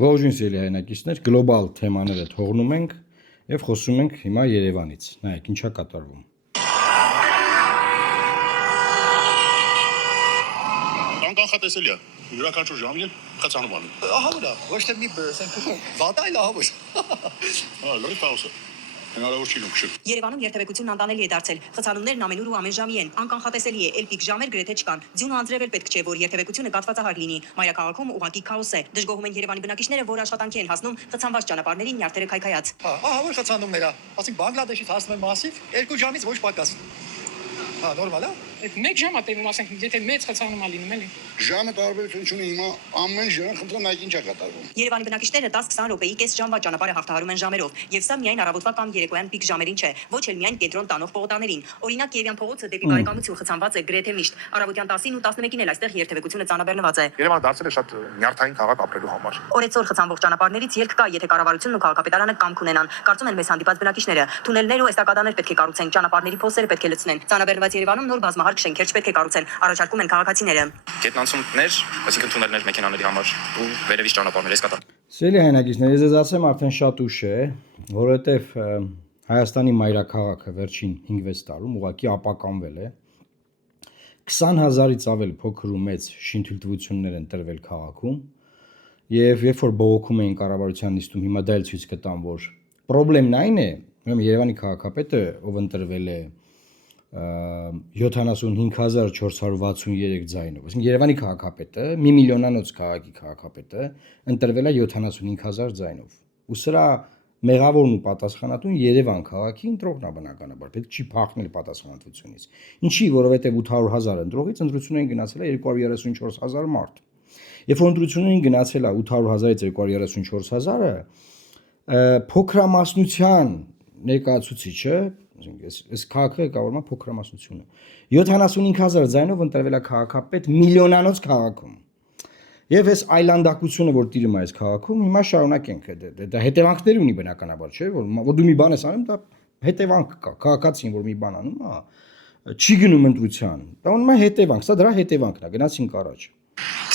Ողջույն սիրելի հայրենակիցներ, գլոբալ թեմաները թողնում ենք եւ խոսում ենք հիմա Երևանից։ Նայեք, ինչա կատարվում։ Անկանխատեսելի է։ Յուրաքանչյուր ժամին խցանում անում։ Ահա վրա, ոչ թե մի ասենք վատա այլ ահա ոչ։ Լրիվ փաուսը։ Հնարավոր չի լուքշը։ Երևանում երթևեկությունն անտանելի է դարձել։ Խցանումներն ամենուր ու ամեն ժամի են, անկանխատեսելի է, էլպիկ ժամեր գրեթե չկան։ Ձյունը անձրևել պետք չէ, որ երթևեկությունը կաթվածահար լինի։ Մայրաքաղաքում ուղղակի քաոս է։ Դժգոհում են Երևանի բնակիչները, որ աշխատանքի են հասնում խցանված ճանապարհներին նյարդերը քայքայած։ Ահա որ խցանումներ է։ Ասենք Բանգլադեշից հասնում են մասիվ 2 ժամից ոչ պակաս։ Հա, նորմալ է։ Այդ մեկ ժամ է տևում, ասենք, եթե մեծ խցանում է լինում, էլի։ Ժամը տարբերություն չունի, հիմա ամեն ժամ խնդրեմ նայեք ինչա կատարվում։ Երևանի բնակիչները 10-20 րոպեի կես ժամվա ճանապարհը հաղթահարում են ժամերով, եւ սա միայն առավոտվա կամ երեկոյան պիկ ժամերին չէ, ոչ էլ միայն կենտրոն տանող պողոտաներին։ Օրինակ Երևան փողոցը դեպի Բարեկամություն խցանված է գրեթե միշտ։ Առավոտյան 10-ին ու 11-ին էլ այստեղ երթևեկությունը ծանրաբեռնված է։ Երևանը դարձել է շատ նյարդային քաղաք ապրելու համար։ Օրեցօր խցանվող ճանապարհներից ելք կա, եթե կառավարությունն ու քաղաքապետարանը կամք ունենան, կարծում են մեզ հանդիպած բնակիչները։ Թունելներ ու էստակադաներ պետք է կառուցեն, ճանապարհների փոսերը պետք է լցնեն։ Ծանրաբեռնված Երևանում նոր բազմահարկ շենքեր չպետք է կառուցեն, առաջարկում են քաղաքացիները։ Գետնանցումներ, այսինքն թունելներ մեքենաների համար ու վերևից ճանապարհներ էս կատարում։ Սիրելի հայրենակիցներ, ես ասեմ արդեն շատ ուշ է, որովհետեւ Հայաստանի մայրաքաղաքը վերջին 5-6 տարում ուղղակի ապականվել է։ 20,000-ից ավել փոքր ու մեծ շինթույլտվություններ են տրվել քաղաքում, եւ երբ որ բողոքում էին կառավարության նիստում, հիմա դա էլ ցույց կտան, որ խնդիրն այն է, ուրեմն Երևանի քաղաքապետը, ով ընտրվել է 75463 ձայնով, այսինքն Երևանի քաղաքապետը, մի միլիոնանոց քաղաքի քաղաքապետը ընտրվել է 75000 ձայնով։ Ու սրա մեղավորն ու պատասխանատուն Երևան քաղաքի ընտրողն է բնականաբար, պետք չի փախնել պատասխանատվությունից։ Ինչի, որովհետև 800,000 ընտրողից ընտրություններին գնացել է 234,000 մարդ։ Երբ որ ընտրություններին գնացել է 800,000-ից 234,000-ը, փոքրամասնության ներկայացուցիչը, այս քաղաքը ղեկավարում է փոքրամասնությունը, 75000 ձայնով ընտրվել է քաղաքապետ միլիոնանոց քաղաքում։ Եվ այս այլանդակությունը, որ տիրում է այս քաղաքում, հիմա շարունակենք դա հետևանքներ ունի բնականաբար, չէ՞, որ դու մի բան ես անում, դա հետևանք կա, քաղաքացին, որ մի բան անում, հա, չի գնում ընտրության։ Դա ունի հետևանք, սա դրա հետևանքն է, գնացինք առաջ։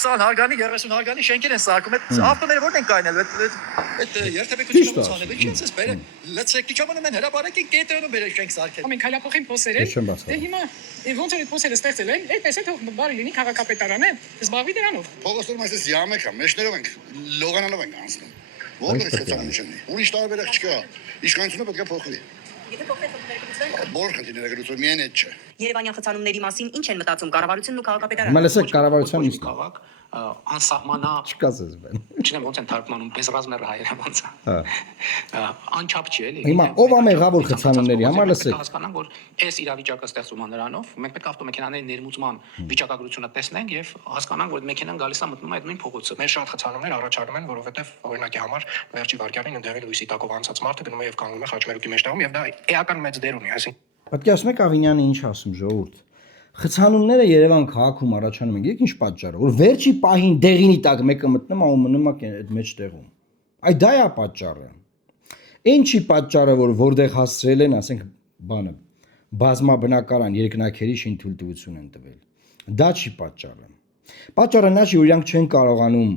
20 հարգանի, 30 հարգանի շենքեր են սարքում, այդ ավտոները որտեն կայնել, այդ երթևեկությունը ցանել, ինչ ես բերե, լցրեք դիճամանում են հրապարակին կետրոնում բերել շենք սարքել։ Ամեն քայլափոխին փոսեր են։ Դե հիմա ոնց է այդ փոսերը ստեղծել են, այդպես է թող բարի լինի քաղաքապետարանը, զբաղվի դրանով։ Փողոցում այսպես յամեկ է, մեջներով ենք, լողանալով ենք անցնում։ Որտե՞ղ է ցածանում չնի։ Ուրիշ տարբերակ չկա։ Իշխանությունը պետք է փոխվի։ Եթե փոխվեց ներկայացուցիչը, Բոլոր խնդիրները գրություն միայն այդ չէ։ Երևանյան խցանումների մասին ինչ են մտածում կառավարությունն ու քաղաքապետարանը։ Հիմա լսեք կառավարության նիստը։ Քաղաք անսահմանա, Չկասես բան։ չնեմ ոնց են թարգմանում, բեզրազմեր հայերը ոնց է։ Անչափ չի էլի։ Հիմա ով է մեղավոր խցանումների համար լսեք։ Հասկանանք, որ այս իրավիճակը ստեղծվում է նրանով, մենք պետք է ավտոմեքենաների ներմուծման վիճակագրությունը տեսնենք եւ հասկանանք, որ այդ մեքենան գալիս է մտնում է այդ նույն փողոցը։ Մեր շատ խցանումներ առաջանում են, որովհետև օրինակի համար վերջի վարկյանին ընդեղել լույսի տակով անցած մարդը գնում է եւ կանգնում է խաչմերուկի մեջ տաղում եւ դա էական մեծ դեր ունի, այսինքն Պատկերացնում եք Ավինյանը ինչ ասում ժողովուրդ։ Խցանումները Երևան քաղաքում առաջանում են, գիտեք ինչ պատճառը, որ վերջի պահին դեղինի տակ մեկը մտնում է ու մնում է այդ մեջտեղում։ Այդ դա է պատճառը։ Ինչի պատճառը, որ որտեղ հասցրել են, ասենք, բանը, բազմաբնակարան երկնաքերի շինթույլտվություն են տվել։ Դա չի պատճառը։ Պատճառը նա չի, որ իրանք չեն կարողանում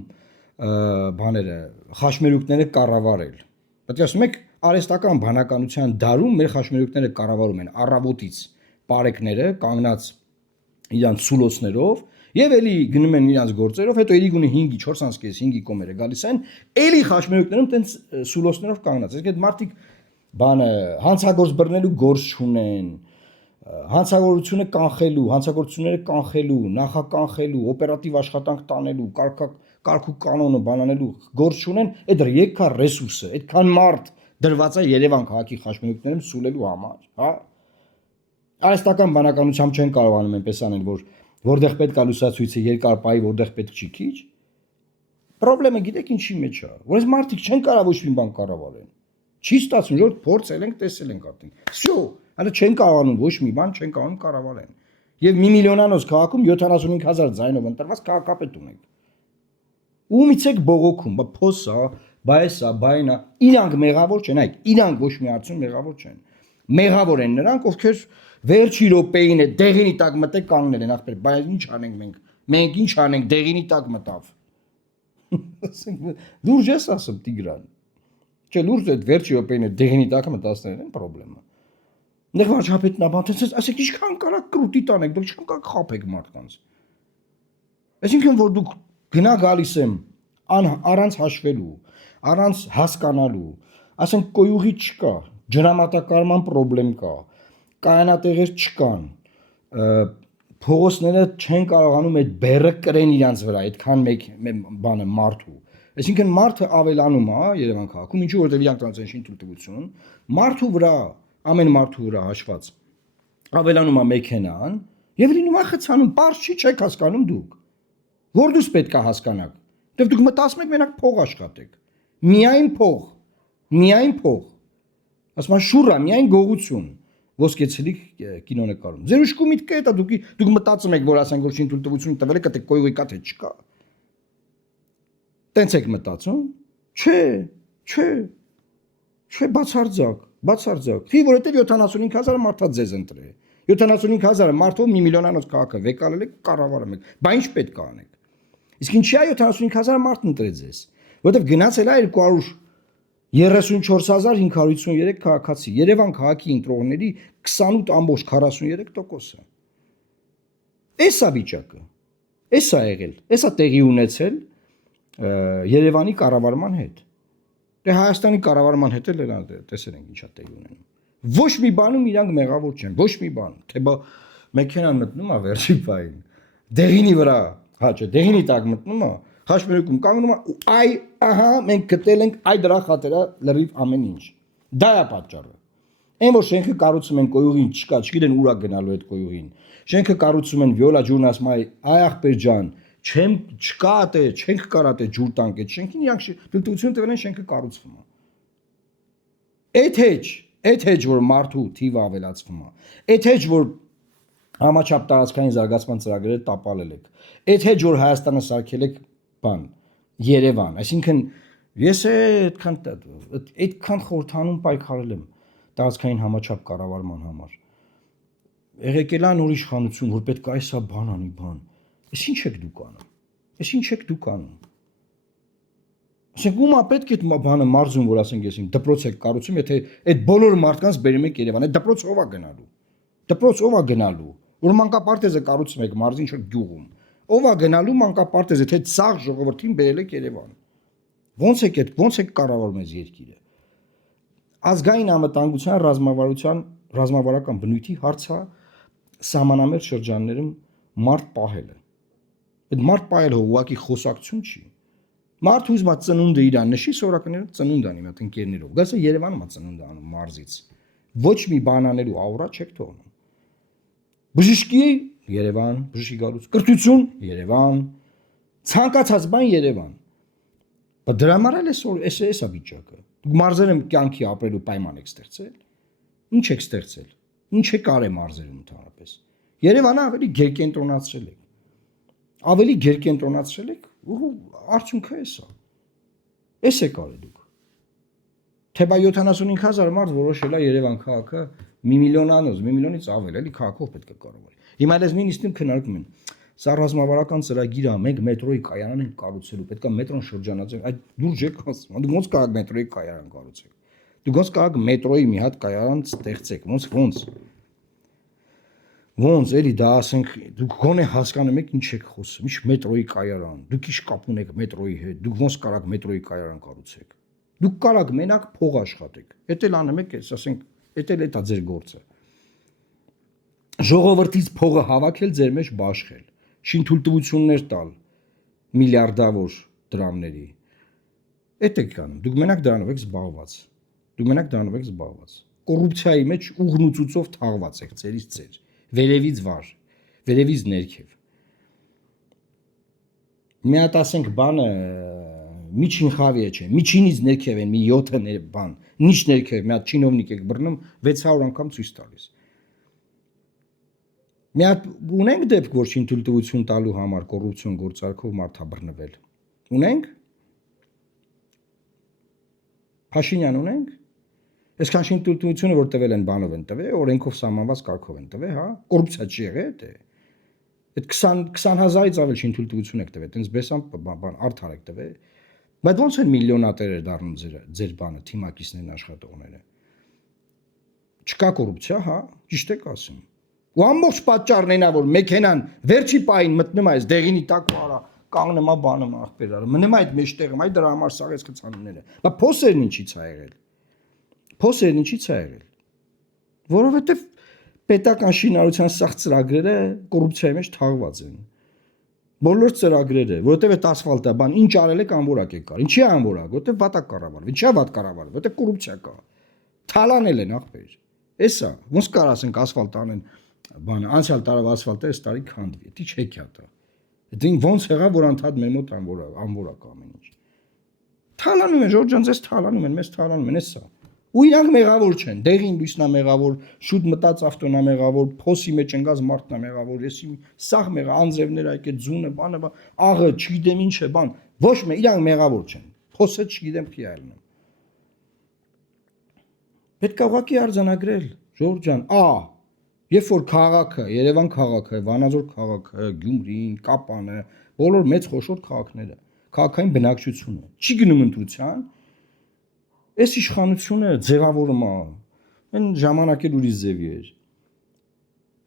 բաները, խաչմերուկները կառավարել։ Պատկերացնում եք, արհեստական բանականության դարում մեր խաչմերուկները կառավարում են առավոտից պարեկները կանգնած իրանց սուլոցներով եւ էլի գնում են իրանց գործերով, հետո էլի գունի 5-ի 4:30, 5-ի կոմերը գալիս են, էլի խաչմերուկներում տենց սուլոցներով կանգնած։ Այսինքն այդ մարդիկ բանը հանցագործ բռնելու գործ չունեն, հանցագործությունը կանխելու, հանցագործությունները կանխելու, նախականխելու, օպերատիվ աշխատանք տանելու, կարգ ու կանոնը բանանելու գործ չունեն, այդ եկա ռեսուրսը, այդքան մարդ դրված է Երևան քաղաքի խաչմերուկներում սուլելու համար, հա։ Արհեստական բանականությամբ չեն կարողանում այնպես անել, որ որտեղ պետք է լուսացույցը երկար պահի, որտեղ պետք չի քիչ։ Պրոբլեմը գիտեք ինչի մեջ է, որ այս մարդիկ չեն կարող ոչ մի բան կառավարեն։ Չի ստացվում, որ փորձել ենք, տեսել ենք արդեն։ Всё, հələ չեն կարողանում ոչ մի բան չեն կարողանում կառավարեն։ Եվ մի միլիոնանոց քաղաքում 75000 ձայնով ընտրված քաղաքապետ ունենք։ Ումից եք բողոքում, բա փոսա, բայսա, բայնա, իրանք մեղավոր չեն, այ իրանք ոչ մի հարցում մեղավոր չեն։ Մեղավոր են նրանք, ովքեր վերջի րոպեին է դեղինի տակ մտեք կանգնել են ախպեր, բայց ինչ անենք մենք։ Մենք ինչ անենք, դեղինի տակ մտավ։ Լուրջ ես ասում Տիգրան։ Չէ, լուրջ այդ վերջի օպերին դեղինի տակը մտածներն են խնդրեմը։ Նեղ վարչապետն ապացուցեց, ասեք ինչքան կարա կրուտի տանեք, դուք ինչքան կարա խափեք մարդկանց։ Այսինքն որ դուք գնա գալիս եմ առանց հաշվելու, առանց հասկանալու, ասենք կոյուղի չկա, ջրամատակարարման խնդրեմ կա, կայանատեղեր չկան, փողոցները չեն կարողանում այդ բեռը կրեն իրանց վրա, այդքան մեկ բանը մարդու։ Այսինքն մարդը ավելանում է Երևան քաղաքում, ինչու որտեղ իրանք տանց են շինթույլտվություն, մարդու վրա, ամեն մարդու վրա հաշված ավելանում է մեքենան եւ լինում է խցանում, པարզ չի չեք հասկանում դուք։ Որ դուք պետք է հասկանաք։ Դեռ դուք մտածում եք մենակ փող աշխատեք։ Միայն փող։ Միայն փող։ Ասում եմ շուռա, միայն գողություն։ Ոսկեցելիք կինո նկարում։ Ձեր ուշքի միտքը է դա դուք մտածում եք որ ասենք որ շինթույլտվություն տվել եք, դե կոյուղի կա թե չկա։ Տենց եք մտածում։ Չէ, բացարձակ։ Թի որովհետև 75000 մարդա ձեզ ընտրել։ 75000 մարդով 1 միլիոնանոց քաղաքը վեկալել եք կառավարում եք։ Բա ինչ պետք է անեք։ Իսկ ինչի է 75000 մարդ ընտրել ձեզ։ Որովհետև գնացել է 234,553 քաղաքացի։ Երևան քաղաքի ընտրողների 28.43%-ը։ Էսա վիճակը։ Էսա եղել։ Էսա տեղի ունեցել Երևանի կառավարման հետ։ Դե Հայաստանի կառավարման հետ էլ տեսել ենք ինչա տեղի ունենում։ Ոչ մի բանում իրանք մեղավոր չեն, ոչ մի բան, թե բա մեքենան մտնում է վերջի բային։ Դեղինի վրա, հա չէ, դեղինի տակ մտնում է, հաշմերուկում կանգնում է, այ, ահա, մենք գտել ենք այ դրա խաթերա լրիվ ամեն ինչ։ Դա է պատճառը։ Այն որ շենքը կառուցում են կոյուղին չկա, չգիտեն ուր է գնալու այդ կոյուղին։ Շենքը կառուցում են վիոլա ջուրն ասում այ ախպեր ջան, չկա դե, չենք կարա դե ջուր տանք այդ շենքին, իրանք դիտություն տվել են շենքը կառուցվում է։ Այդ հեչ որ մարդու թիվը ավելացվում է։ Այդ հեչ որ համաչափ տարածքային զարգացման ծրագրերը տապալել եք։ Այդ հեչ որ Հայաստանը սարքել եք բան Երևան, այսինքն ես այդքան խորհրդանում պայքարել եմ տարածքային համաչափ կառավարման համար։ Եղեկելան ուրիշ իշխանություն, որ պետք է այսա բան անի բան։ Էս ինչ եք դուք անում։ Ասենք ումա պետք է այդ բանը մարզում որ ասենք ես դպրոց եք կառուցում, եթե այդ բոլոր մարդկանց բերում եք Երևան, այդ դպրոց ով է գնալու։ Որ մանկապարտեզը կառուցում եք մարզին շուտ գյուղում։ Ով է գնալու մանկապարտեզը, թե ցաղ ժողովրդին բերել եք Երևան։ Ոնց եք կառավարում այս երկիրը։ Ազգային անվտանգության ռազմավարական բնույթի հարցը սահմանամերձ շրջաններում մարդ պահելը։ Այդ մարդ պահելը ուղղակի խոսակցություն չի։ Մարդ ուզում է ծնունդը իրան նշի, սովորականները ծնունդ անի մատ ընկերներով։ Գասը Երևանում է ծնունդ անում մարզից։ Ոչ մի բան անելու աուրա չեք թողնում։ Բժշկի Երևան, բժշկի գալուց, կրթություն Երևան, ցանկացած բան Երևան։ Բայց դրա համար էլ էսա վիճակը։ Դուք մարզերը կյանքի ապրելու պայման եք ստեղծել։ Ինչ եք ստեղծել։ Ինչ է կարե մարզերում ընդհանրապես։ Երևանը ավելի գերկենտրոնացրել եք, ու արդյունքը էսա։ Էս է կարել դուք։ Թե բա 75000 մարդ որոշել է Երևան քաղաքը 1 միլիոնանոց, 1 միլիոնից ավել, էլի քաղաքով պետք է կառավարի։ Հիմա դες նույնիսկ քննարկում են։ Սա ռազմավարական ծրագիր է, մենք մետրոյի կայանան ենք կառուցելու, պետք է մետրոն շրջանաձև, այդ լուրջ եք ասում։ Դուք ոնց կարող մետրոյի կայան կառուցեք։ Դուք ոնց կարող մետրոյի մի հատ կայան ստեղծեք, ոնց էլի դա ասենք դուք գոնե հասկանում եք ինչ եք խոսում, ինչ մետրոյի կայարան, դուք ինչ կապ ունեք մետրոյի հետ, դուք ոնց կարող մետրոյի կայարան կառուցեք։ Դուք կարող մենակ փող աշխատեք։ Էդ էլ անում եք, ասենք, էդ էլ է ձեր գործը։ Ժողովրդից փողը հավաքել ձեր մեջ բաշխել, շինթույլտվություններ տալ միլիարդավոր դրամների։ Էդ եք անում, դուք մենակ դրանով եք զբաղված։ Կոռուպցիայի մեջ ուղղնուցուցով թաղված եք ձերից ձեր, վերևից վար, վերևից ներքև։ Մի հատ ասենք բանը միջին խավի է չէ, միջինից ներքև են մի 7 բան, ինչ ներքև մի հատ չինովնիկ եք բռնում 600 անգամ ցույց տալիս։ Մի հատ ունենք դեպք, որ շինթույլտվություն տալու համար կոռուպցիոն գործարքով մարդ է բռնվել։ Ունենք։ Փաշինյան ունենք։ Այսքան շինթույլտվությունը որ տվել են բանով են տվել, օրենքով սահմանված կարգով են տվել, հա, կոռուպցիա չի եղել դա։ Այդ 20000-ից ավել շինթույլտվություն եք տվել, տենց բեսամ բան արդար եք տվել։ Բայց ոնց են միլիոնատերեր դառնում ձեր բանը, թիմակիցներն աշխատողները։ Չկա կոռուպցիա, հա, ճիշտ եք ասում։ Ու ամբողջ պատճառն այնա, որ մեքենան վերջի պահին մտնում է այս դեղինի տակ ու արա կանգնում է բանում ախպերարը։ Մնում է այդ մեջտեղում, այդ դրա համար սաղեց խցանումները։ Բա փոսերն ինչի՞ց է եղել։ Փոսերն ինչի՞ց է եղել։ Որովհետև պետական շինարարության սաղ ծրագրերը կոռուպցիայի մեջ թաղված են։ Բոլոր ծրագրերը, որովհետև այդ ասֆալտը բան ինչ արել եք անորակ եկար։ Ինչի է անորակ, որովհետև վատ է կառավարվել։ Ինչի է վատ կառավարվել, որովհետև կոռուպցիա կա։ Թալանել են ախպեր։ Էսա, ոնց կար ասենք ասֆալտ անեն, բանը, անցյալ տարվա ասֆալտը այս տարի քանդվի։ Դա չեքյատ է։ Դա ոնց եղավ, որ անդադ մեր մոտ անորակ ամեն ինչ։ Թալանում են, Ժորժ ջան, ձեզ թալանում են, մեզ թալանում են, էսա։ Ու իրանք մեղավոր չեն, դեղին լույսնա մեղավոր, շուտ մտած ավտոնա մեղավոր, փոսի մեջ ընկած մարդնա մեղավոր, եսի սաղ մեղա անձրևներ այկե ձունը, բանը, աղը, չգիտեմ ինչ է, բան, ոչ մի իրանք մեղավոր չեն, փոսը չգիտեմ փի այլն։ Պետք է ուղղակի արձանագրել, Ժորժ ջան, երբ որ քաղաքը, Երևան քաղաքը, Վանաձոր քաղաքը, Գյումրին, Կապանը, բոլոր մեծ խոշոր քաղաքները, քաղաքային բնակչությունը չի գնում ընտրության, այս իշխանությունը ձևավորում է, այն ժամանակ էլ ուրիշ ձևի էր։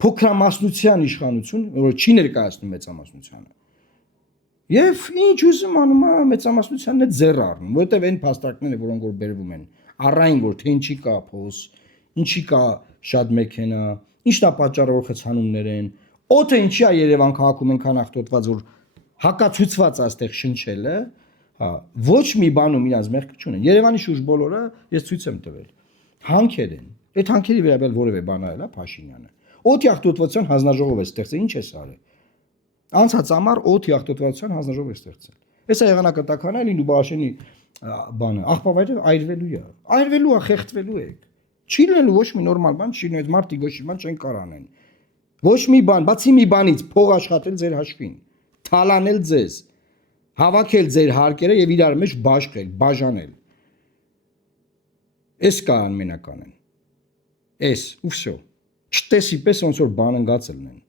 Փոքրամասնության իշխանություն, որ չի ներկայացնում մեծամասնությանը։ Եվ ինչ ուզում անում է մեծամասնությանն է ձեռ առնում, որովհետև այն փաստարկները, որոնք որ բերվում են, առային որ թե ինչի կա փոս, ինչի կա շատ մեքենա, ինչն է պատճառը որ խցանումներ են, օդը ինչի է Երևան քաղաքում այնքան աղտոտված որ հակացուցված է այստեղ շնչելը, հա, ոչ մի բանում իրանց մեղքը չունեն։ Երևանի շուրջ բոլորը ես ցույց եմ տվել։ Հանքեր են։ Այդ հանքերի վերաբերյալ որևէ բան այլ է Փաշինյանը։ Օդի աղտոտվածության հանձնաժողով է ստեղծել, ինչ է սարել։ Անցած ամառ օդի աղտոտվածության հանձնաժողով է ստեղծել։ Էսա եղանակատականը այլ Լուբաշենի բանը, աղբավայրը այրվելու է։ Այրվելու է, խեղդվելու է։ Չի լինելու ոչ մի նորմալ բան, չի լինելու մարդիկ ոչ մի բան չեն կարանեն։ Ոչ մի բան, բացի մի բանից, փող աշխատել ձեր հաշվին, թալանել ձեզ, հավաքել ձեր հարկերը եւ իրար մեջ բաշխել, բաժանել։ Էս կա անմենականն։ Էս, ու վсё։ Չտեսի պես ոնց որ բան ընկած լինեն։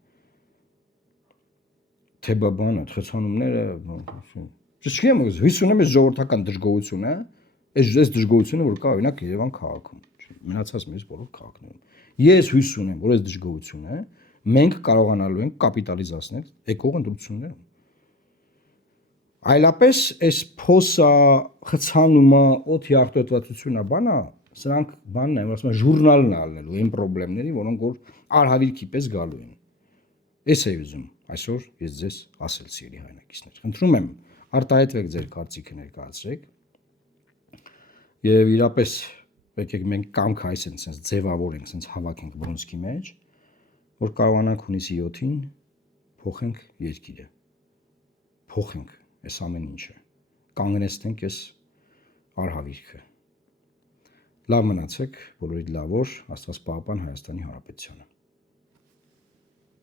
Թե բանը, խցանումները, չգիտեմ, հույս ունեմ այս ժողովրդական դժգոհությունը, այս դժգոհությունը որ կա օրինակ Երևան քաղաքում, մնացած մեծ բոլոր քաղաքներում։ Ես հույս ունեմ, որ այս դժգոհությունը մենք կարողանալու ենք կապիտալիզացնել եկող ընտրություններում։ Այլապես այս փոսա, խցանումը, օդի աղտոտվածությունը, բանա, սրանք բանն է, որ ասում են ժուրնալն ալնելու այն խնդիրների, որոնք որ արհավիրքի պես գալու են։ Էս է ուզում այսօր ես ձեզ ասել, սիրելի հայրենակիցներ։ Խնդրում եմ, արտահայտվեք ձեր կարծիքը ներկայացրեք։ Եվ իրապես եկեք մենք կամք այսեն sense ձևավորենք, sense հավաքենք բրոնզկի մեջ, որ կարողանանք հունիսի 7-ին փոխենք երկիրը։ Փոխենք այս ամեն ինչը։ Կանգնեցնենք այս արհավիրքը։ Լավ մնացեք, բոլորիդ լավ օր, Աստված պահապան Հայաստանի Հանրապետությանը։